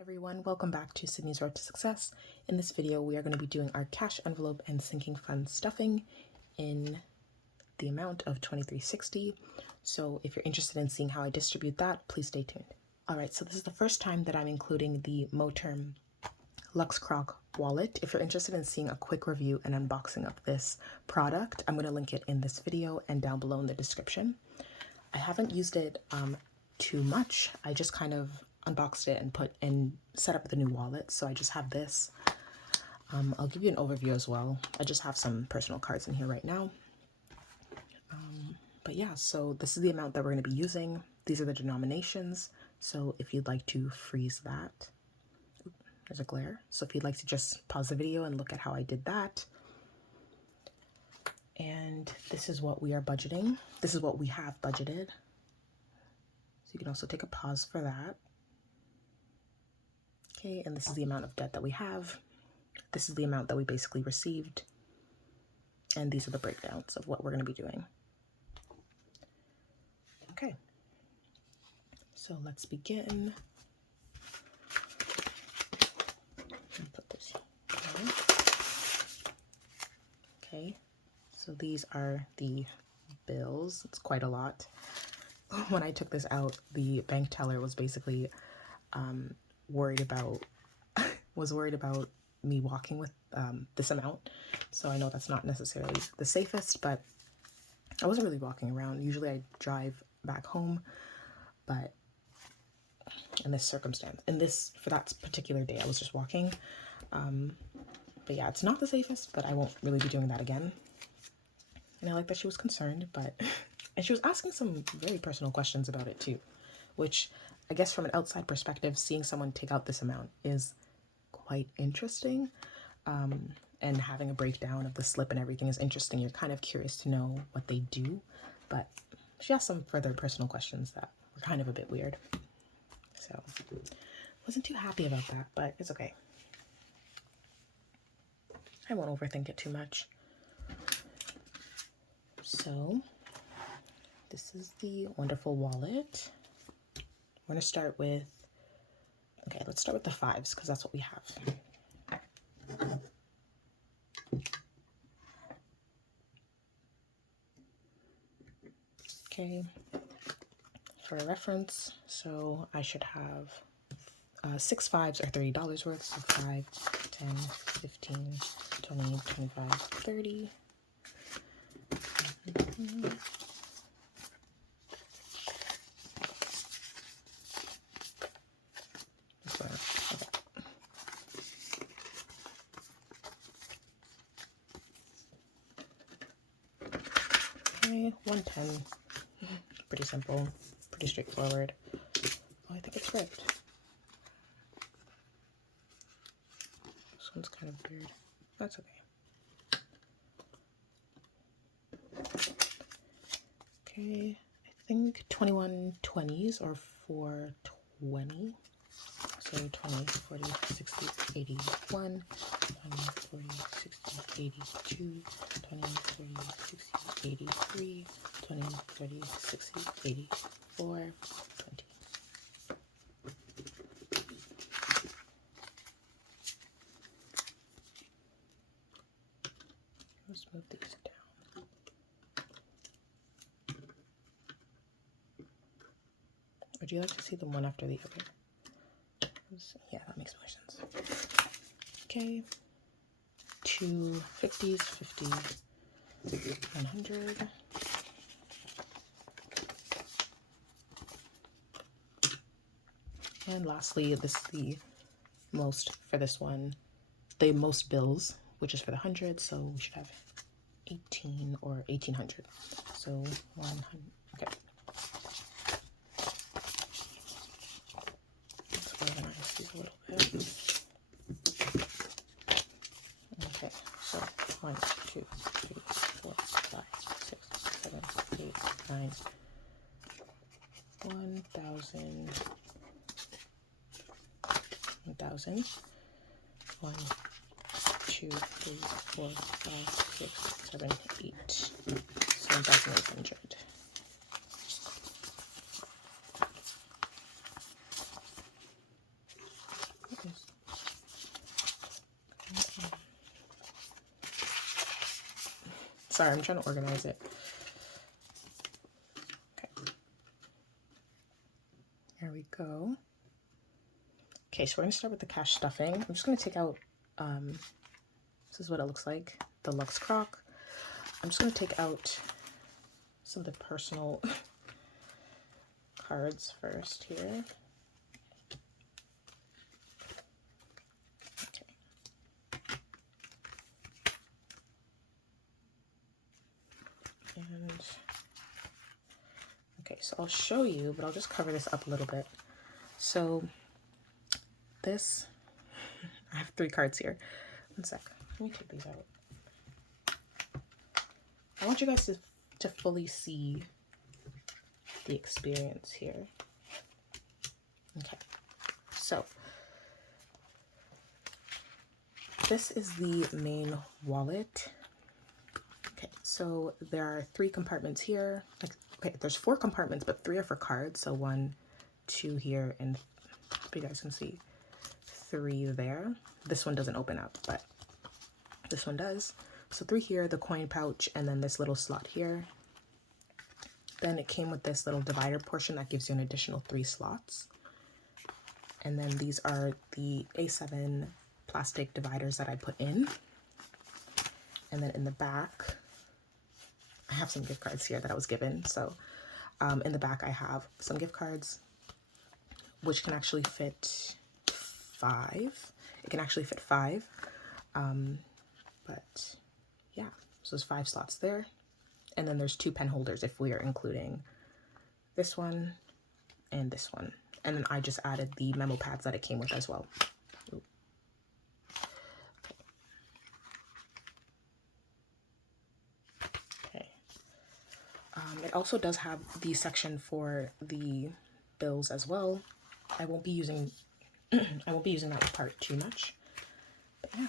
Everyone, welcome back to Sydney's Road to Success. In this video, we are going to be doing our cash envelope and sinking fund stuffing in the amount of $23.60. So if you're interested in seeing how I distribute that, please stay tuned. All right, so this is the first time that I'm including the Moterm Lux Croc wallet. If you're interested in seeing a quick review and unboxing of this product, I'm going to link it in this video and down below in the description. I haven't used it too much. I just kind of unboxed it and set up the new wallet. So I just have this. I'll give you an overview as well. I just have some personal cards in here right now. But yeah, so this is the amount that we're going to be using. These are the denominations. So if you'd like to freeze that, there's a glare. So if you'd like to just pause the video and look at how I did that. And this is what we are budgeting. This is what we have budgeted. So you can also take a pause for that. Okay, and this is the amount of debt that we have. This is the amount that we basically received. And these are the breakdowns of what we're going to be doing. Okay, so let's begin. Put this here. Okay, so these are the bills. It's quite a lot. When I took this out, the bank teller was basically worried about me walking with this amount. So I know that's not necessarily the safest, but I wasn't really walking around. Usually I drive back home, but in this circumstance, for that particular day, I was just walking. But yeah, it's not the safest, but I won't really be doing that again. And I like that she was concerned, and she was asking some very personal questions about it too, which I guess from an outside perspective, seeing someone take out this amount is quite interesting. And having a breakdown of the slip and everything is interesting. You're kind of curious to know what they do, but she asked some further personal questions that were kind of a bit weird. So wasn't too happy about that, but it's okay. I won't overthink it too much. So this is the wonderful wallet. We're going to start with, okay, let's start with the fives because that's what we have. Okay, for reference, so I should have 6 fives are $30 worth, so 5, 10, 15, 20, 25, 30. Okay, 110. Pretty simple, pretty straightforward. Oh, I think it's ripped. This one's kind of weird. That's okay. Okay, I think 21 20s or 420. So 20, 40, 60, 81, 20, 40, 60, 82, 20, 40, 60, 83, 20, 30, 60, 84, 20. Let's move these down. Would you like to see them one after the other? Yeah, that makes more sense. Okay, 2 50s, 50, 100. And lastly, this is the most for this one, the most bills, which is for the 100. So we should have 18 or 1800. So 100. Okay. Organize these a little bit. Okay, so 1, 2, 3, 4, 5, 6, 7, 8, 9, 1,000, 1,000, 1, 2, 3, 4, 5, 6, 7, 8, 7,800. Sorry, I'm trying to organize it. Okay. There we go. Okay, so we're going to start with the cash stuffing. I'm just going to take out, this is what it looks like, the Luxe Croc. I'm just going to take out some of the personal cards first here. Okay. And, okay, so I'll show you, but I'll just cover this up a little bit. So this, I have 3 cards here. One sec, let me take these out. I want you guys to fully see the experience here. Okay, so this is the main wallet. Okay, so there are 3 compartments here. Like, okay, there's 4 compartments, but 3 are for cards. So 1, 2 here, and you guys can see 3 there. This one doesn't open up, but this one does. So 3 here, the coin pouch, and then this little slot here. Then it came with this little divider portion that gives you an additional 3 slots. And then these are the A7 plastic dividers that I put in. And then in the back, I have some gift cards here that I was given. So in the back, I have some gift cards, which can actually fit 5. It can actually fit 5. But yeah, so there's 5 slots there. And then there's 2 pen holders if we are including this one and this one. And then I just added the memo pads that it came with as well. Ooh. Okay. It also does have the section for the bills as well. I won't be using that part too much. But yeah.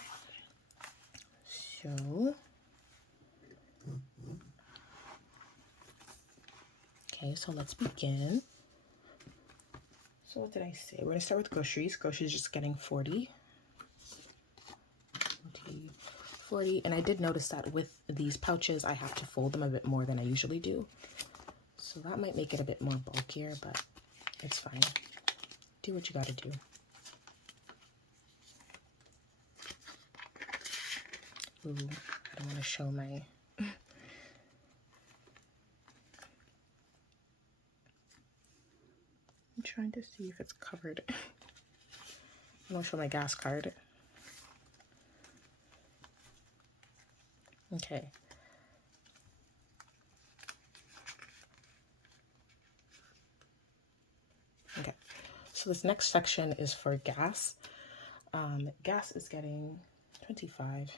So okay, so let's begin. So what did I say? We're gonna start with groceries. Groceries just getting 40. 40. And I did notice that with these pouches, I have to fold them a bit more than I usually do. So that might make it a bit more bulkier, but it's fine. Do what you gotta do. Ooh, I don't want to show my... I'm trying to see if it's covered. I don't show my gas card. Okay. Okay. So this next section is for gas. Gas is getting 25.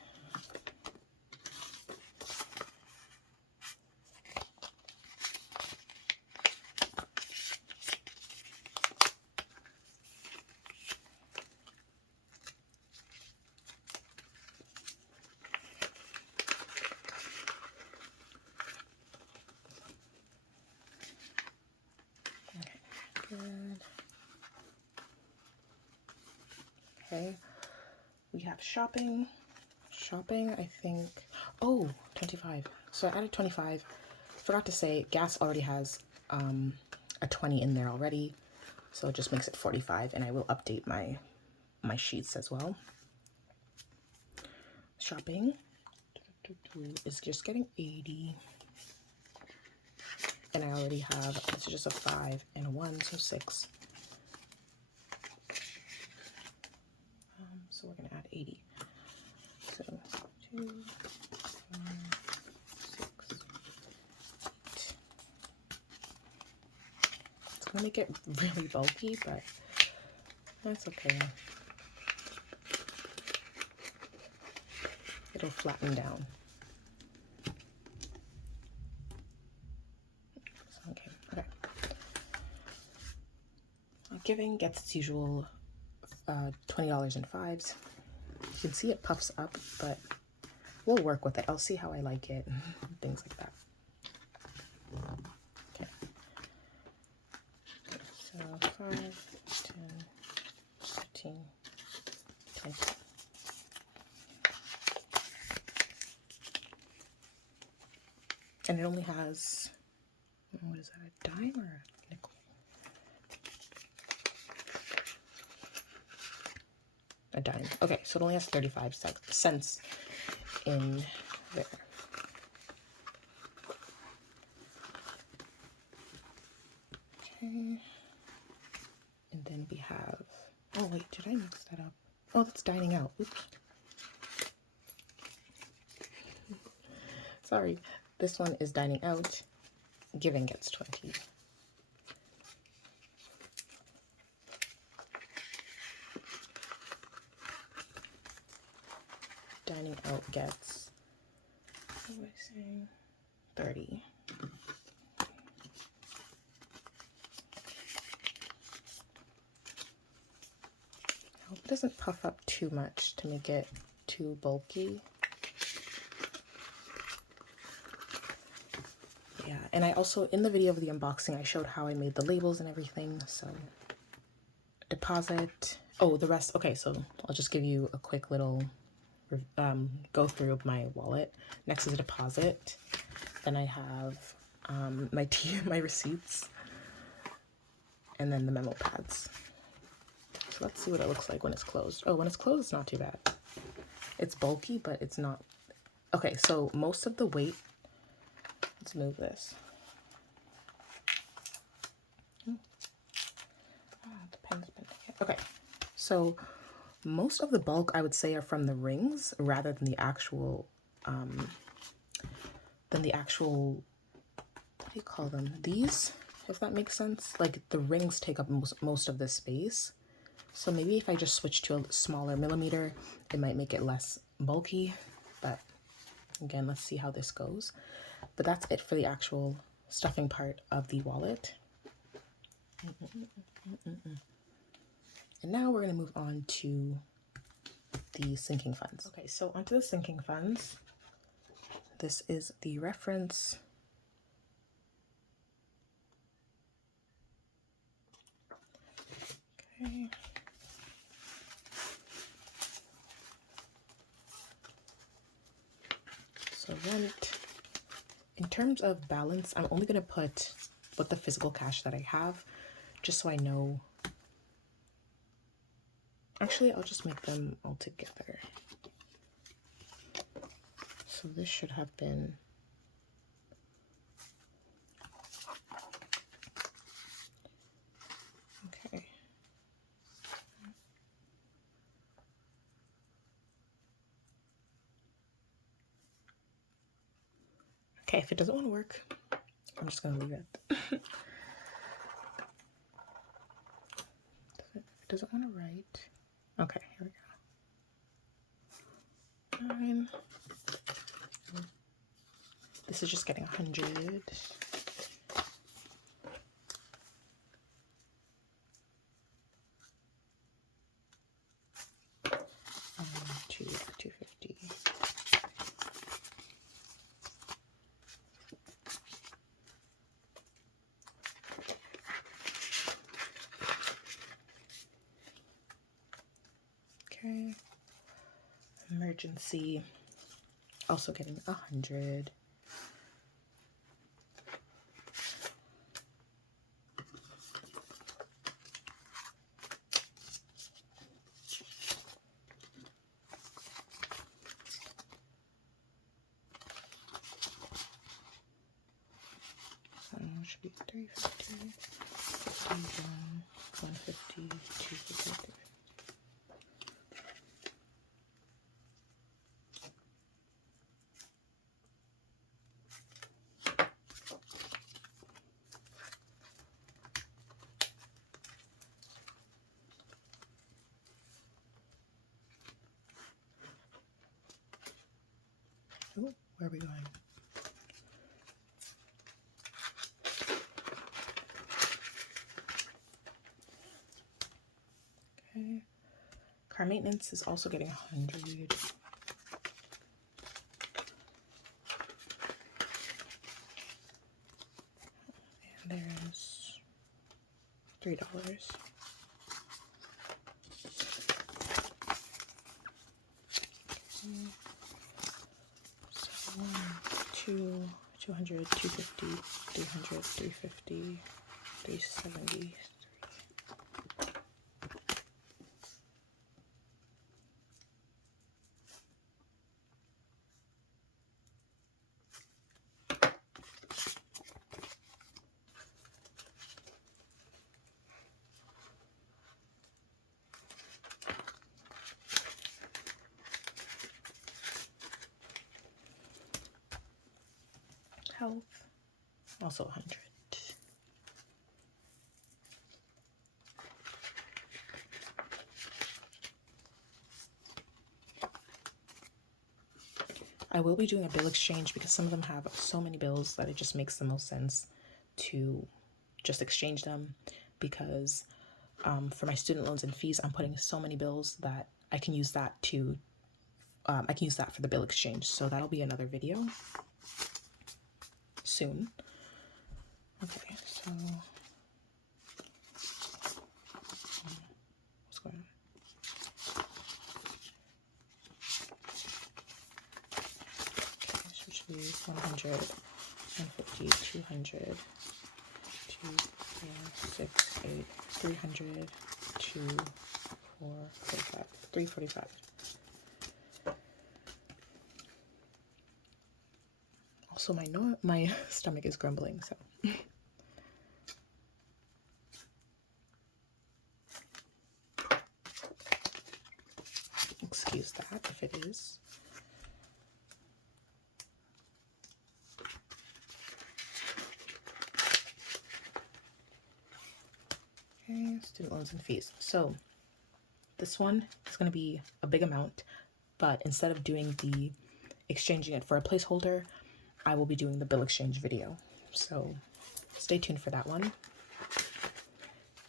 Okay, we have shopping. Shopping, I think, oh, 25. So I added 25. Forgot to say, gas already has a 20 in there already. So it just makes it 45, and I will update my sheets as well. Shopping is just getting 80. And I already have, it's just a 5 and a 1, so 6. So we're going to add 80. So 2, 4, 6, 8. It's going to make it really bulky, but that's okay. It'll flatten down. Okay. Giving gets its usual $20 in 5s. You can see it puffs up, but we'll work with it. I'll see how I like it, things like that. Okay. So 5, 10, 15, 20. And it only has, what is that, a dime or a nickel? A dime. Okay, so it only has 35 cents in there. Okay. And then we have, oh wait, did I mix that up? Oh, that's dining out. Oops. Sorry. This one is dining out. Giving gets 20. Dining out gets, what am I saying? 30. I hope it doesn't puff up too much to make it too bulky. Yeah, and I also, in the video of the unboxing, I showed how I made the labels and everything. So deposit, oh, the rest. Okay, so I'll just give you a quick little go through of my wallet. Next is a deposit. Then I have my receipts, and then the memo pads. So let's see what it looks like when it's closed. Oh, when it's closed, it's not too bad. It's bulky, but it's not. Okay, so most of the weight, let's move this. The pen's been, okay, so most of the bulk I would say are from the rings rather than the actual, what do you call them? These, if that makes sense. Like the rings take up most of this space. So maybe if I just switch to a smaller millimeter, it might make it less bulky. But again, let's see how this goes. But that's it for the actual stuffing part of the wallet. And now we're going to move on to the sinking funds. Okay, so onto the sinking funds. This is the reference. Okay. So rent. In terms of balance, I'm only going to put what the physical cash that I have, just so I know. Actually, I'll just make them all together. So this should have been, okay. Okay, if it doesn't want to work, I'm just going to leave it. If it doesn't want to write. Okay, here we go. 9. This is just getting 100. 250. Okay. Emergency. Also getting 100. Should be 350, 51, 150, 250. Oh, where are we going? Okay. Car maintenance is also getting 100. And there's $3. So 1, 2, 200, 250, 300, 350, 370. Health, also 100. I will be doing a bill exchange because some of them have so many bills that it just makes the most sense to just exchange them, because for my student loans and fees, I'm putting so many bills that I can use that to I can use that for the bill exchange. So that'll be another video soon. Okay, so what's going on? Okay, so it should be 100, 150, 200, 2, 4, 6, 8, 300, 2, 4, 45, 345. Also, my stomach is grumbling, so. Excuse that if it is. Okay, student loans and fees. So this one is going to be a big amount, but instead of doing the exchanging it for a placeholder, I will be doing the bill exchange video. So stay tuned for that one.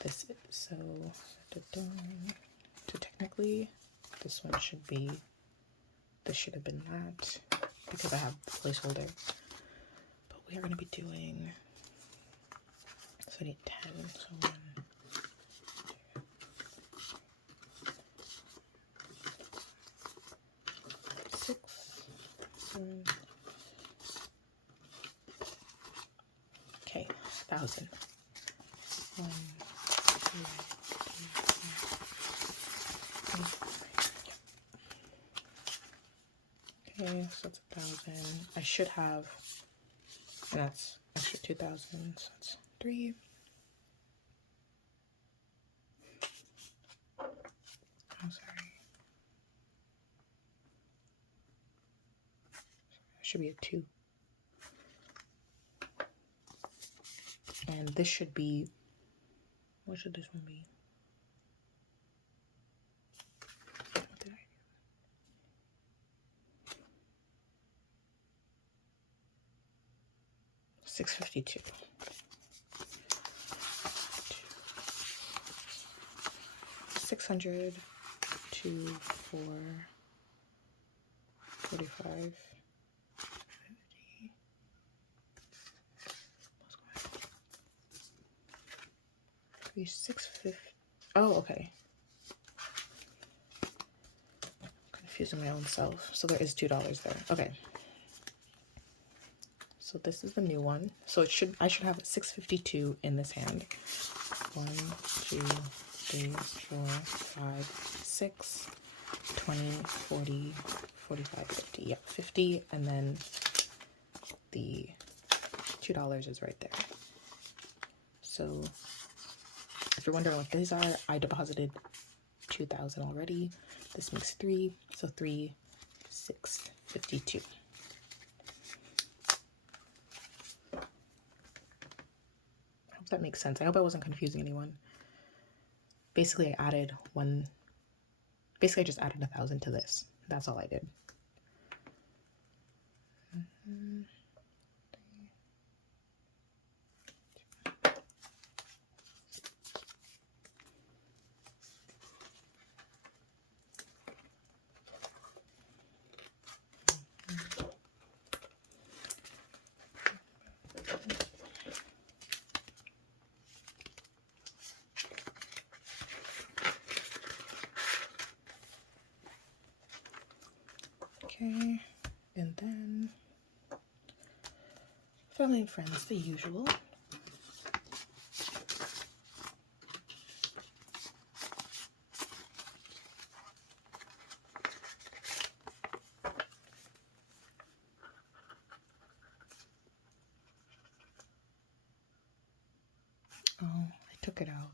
This is, so technically this one should be, this should have been that because I have the placeholder, but we are going to be doing, so I need 10, so 1, 2, 6, 7, okay, 1,000. 1, 2, 3, 4. Okay, so that's 1,000. I should have, and that's extra 2,000, so that's 3. I'm sorry. It should be a 2. And this should be, what should this one be? What did I do? 652. 600, 2, 4, 45, 50. 650. Oh, okay. Confusing my own self. So there is $2 there. Okay. So this is the new one. So it should, I should have 652 in this hand. 1, 2, 3, 4, 5, 6, 20, 40, 45, 50. Yep, 50, and then the $2 is right there. So if you're wondering what these are, I deposited 2,000 already. This makes 3, so 3, 6, 52. I hope that makes sense. I hope I wasn't confusing anyone. Basically, I just added 1,000 to this. That's all I did. Okay, and then family and friends, the usual. Oh, I took it out.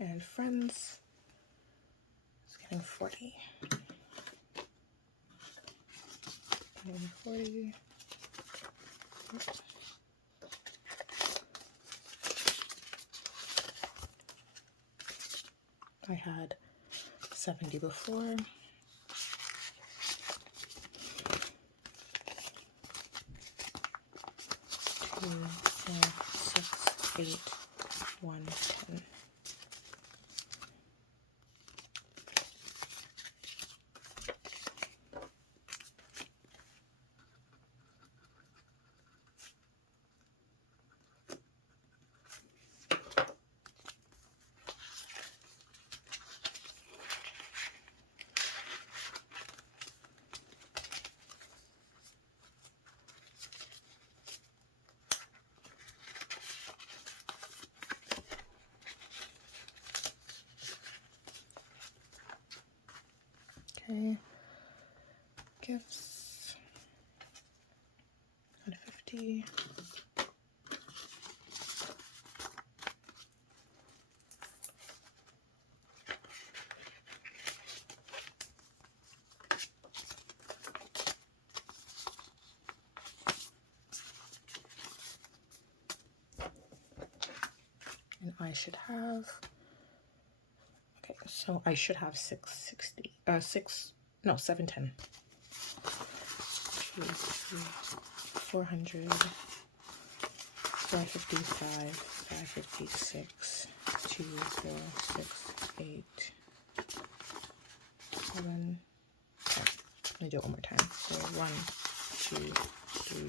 And friends is getting 40. Getting 40. Oops. I had 70 before. 2, 4, 6, 8, 1, 10. Okay, gifts, 150. And I should have, okay, so I should have 660, 710. 2, 3, 400, 555, 556, 2, 4, 6, 8, 7, 10. Let me do it one more time. So 1, 2, 3,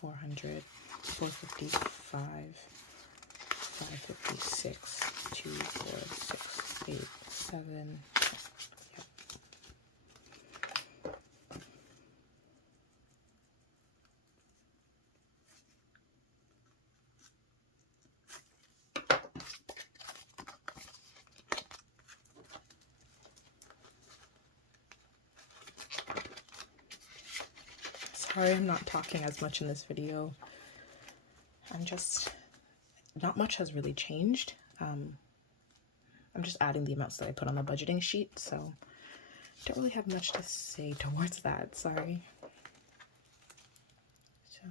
400, 455, 556, 2, 4, 6, 8, 7, 10. Yep. Sorry, I'm not talking as much in this video. Not much has really changed. I'm just adding the amounts that I put on the budgeting sheet, so don't really have much to say towards that, sorry. So,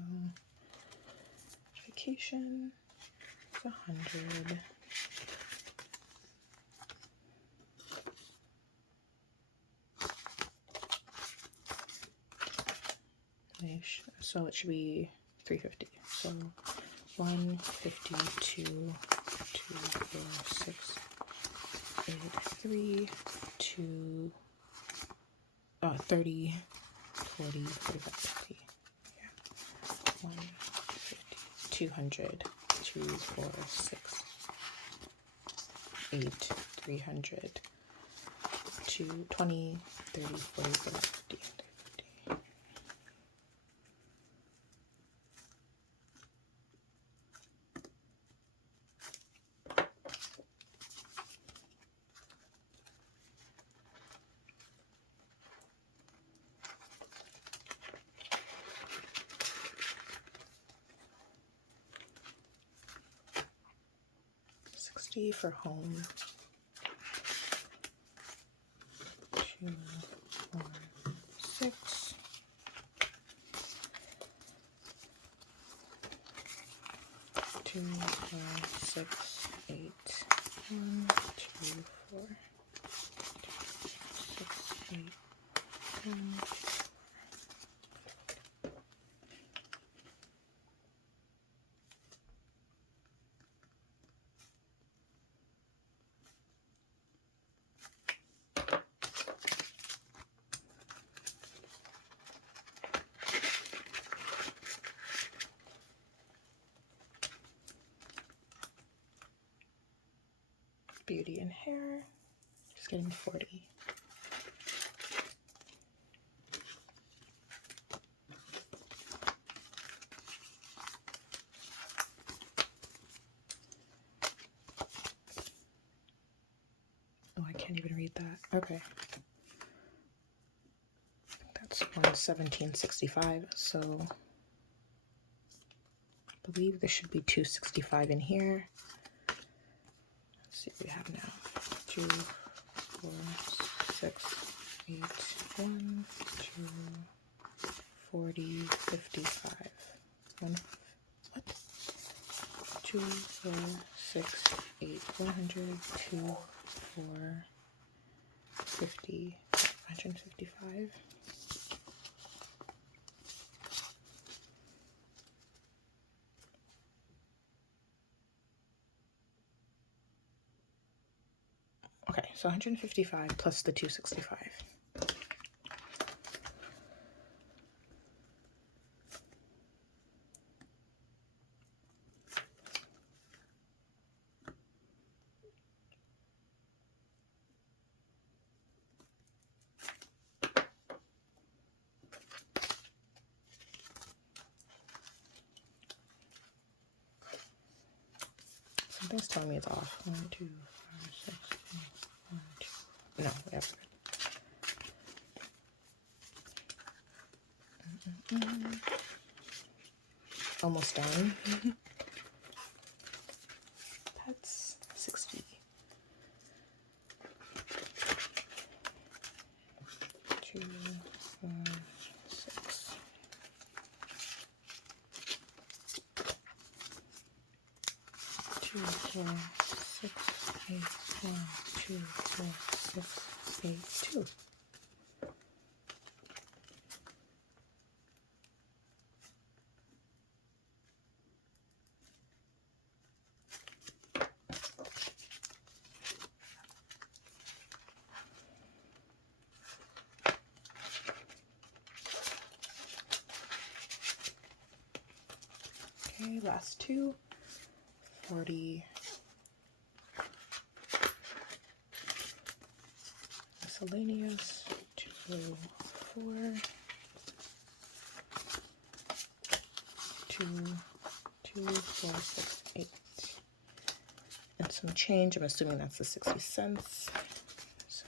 vacation is 100. So it should be 350. So 150, 2, 2, 4, 6, 8, 3, 2, 30, 40, 45, 50. Yeah. 150, 200, 2, 4, 6, 8, 300, 2, 20, 30, 40, 50. 60 for home. 2, 4, 6. 2, 4, 6, 8. 1, 2, 4, 6, 8. 1, beauty and hair, just getting 40. Oh, I can't even read that. Okay. That's 117.65, so I believe there should be 265 in here. Let's see what we have now. 2, 4, 6, 8, 1, 2, 40, 55. What? 2, 4, 6, 8, 100, 2, 4, 50, 155. Okay, so 155 plus the 265. Something's telling me it's off. 1, 2, 5, 6, 8, 1, 2. No, whatever. Almost done. That's 60. 2, 4, 6. 2, 4, 6, 8, 1, 2, 4, 6, 8, 2. Okay, last two. 40. Miscellaneous. 2, 4. 2, 2, 4, 6, 8. And some change. I'm assuming that's the 60 cents. So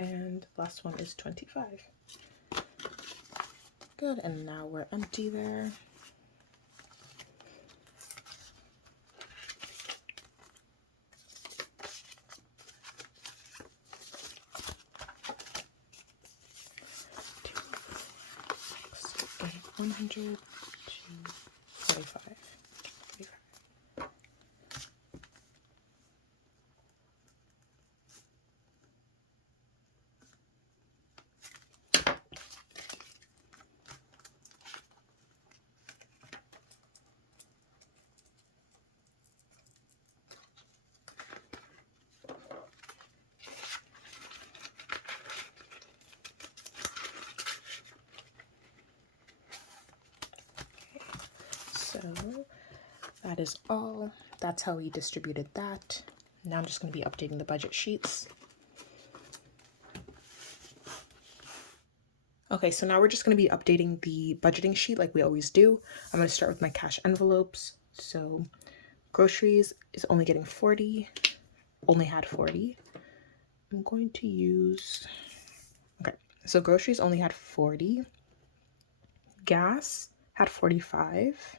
and last one is 25. Good, and now we're empty there. Two, 6, 8, 100, 2, 45. So that is all. That's how we distributed that. Now I'm just going to be updating the budget sheets. Okay, so now we're just going to be updating the budgeting sheet like we always do. I'm going to start with my cash envelopes. So groceries is only getting 40, only had 40. I'm going to use, okay, so groceries only had 40. Gas had 45.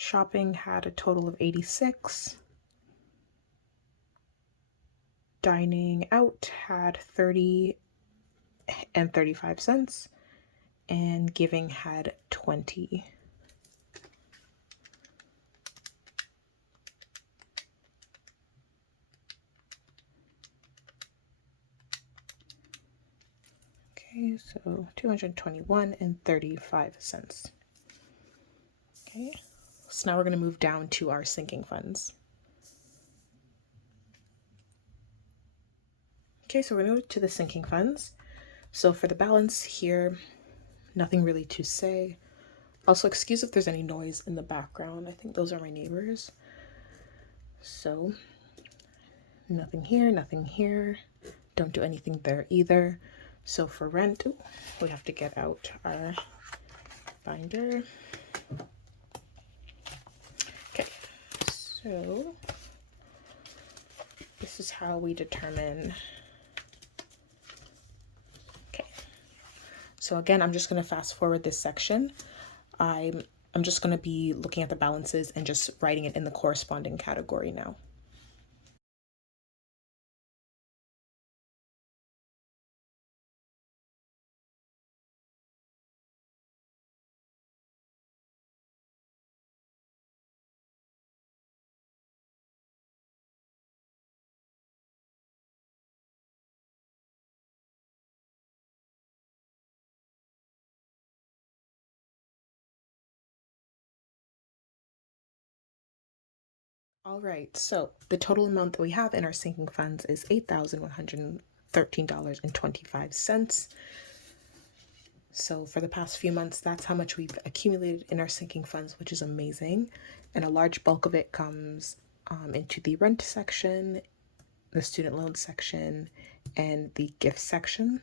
Shopping had a total of 86. Dining out had 30 and 35 cents. And giving had 20. so 221 and 35 cents. Okay, so now we're going to move down to our sinking funds. Okay, so we're going to go to the sinking funds. So for the balance here, nothing really to say. Also, excuse if there's any noise in the background. I think those are my neighbors. So nothing here, nothing here. Don't do anything there either. So for rent, we have to get out our binder. Okay, so this is how we determine. Okay, so again, I'm just going to fast forward this section. I'm just going to be looking at the balances and just writing it in the corresponding category now. All right, so the total amount that we have in our sinking funds is $8,113.25. So for the past few months, that's how much we've accumulated in our sinking funds, which is amazing. And a large bulk of it comes into the rent section, the student loan section, and the gift section.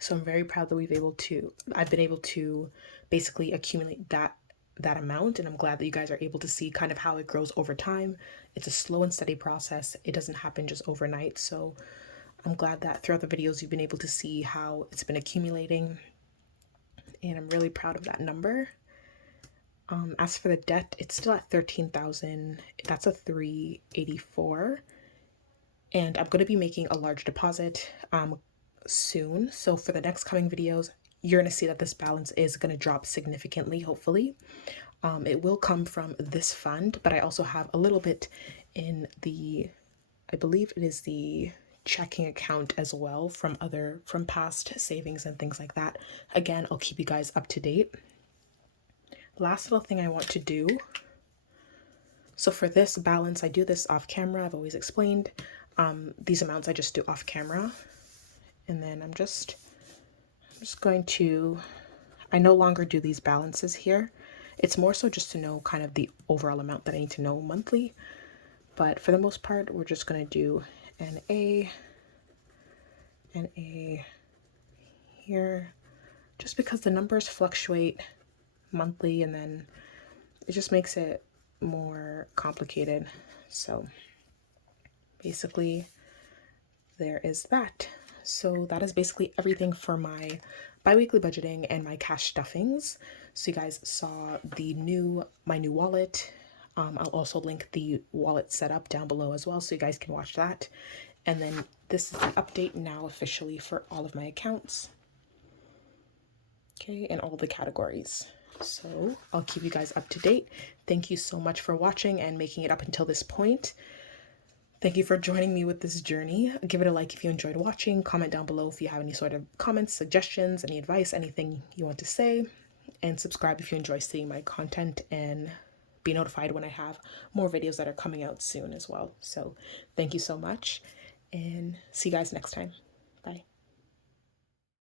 So I'm very proud that I've been able to basically accumulate that amount, and I'm glad that you guys are able to see kind of how it grows over time. It's a slow and steady process. It doesn't happen just overnight. So I'm glad that throughout the videos you've been able to see how it's been accumulating, and I'm really proud of that number. As for the debt, it's still at 13,000. That's a 384, and I'm going to be making a large deposit soon. So for the next coming videos, you're going to see that this balance is going to drop significantly, hopefully. It will come from this fund, but I also have a little bit in I believe it is the checking account as well from past savings and things like that. Again, I'll keep you guys up to date. Last little thing I want to do. So for this balance, I do this off camera. I've always explained these amounts I just do off camera. And then I'm just going to, I no longer do these balances here. It's more so just to know kind of the overall amount that I need to know monthly. But for the most part, we're just going to do an A here, just because the numbers fluctuate monthly, and then it just makes it more complicated. So basically there is that. So that is basically everything for my bi-weekly budgeting and my cash stuffings. So you guys saw my new wallet. I'll also link the wallet setup down below as well, so you guys can watch that. And then this is the update now officially for all of my accounts. Okay, and all the categories. So I'll keep you guys up to date. Thank you so much for watching and making it up until this point. Thank you for joining me with this journey. Give it a like if you enjoyed watching. Comment down below if you have any sort of comments, suggestions, any advice, anything you want to say. And subscribe if you enjoy seeing my content, and be notified when I have more videos that are coming out soon as well. So thank you so much, and see you guys next time.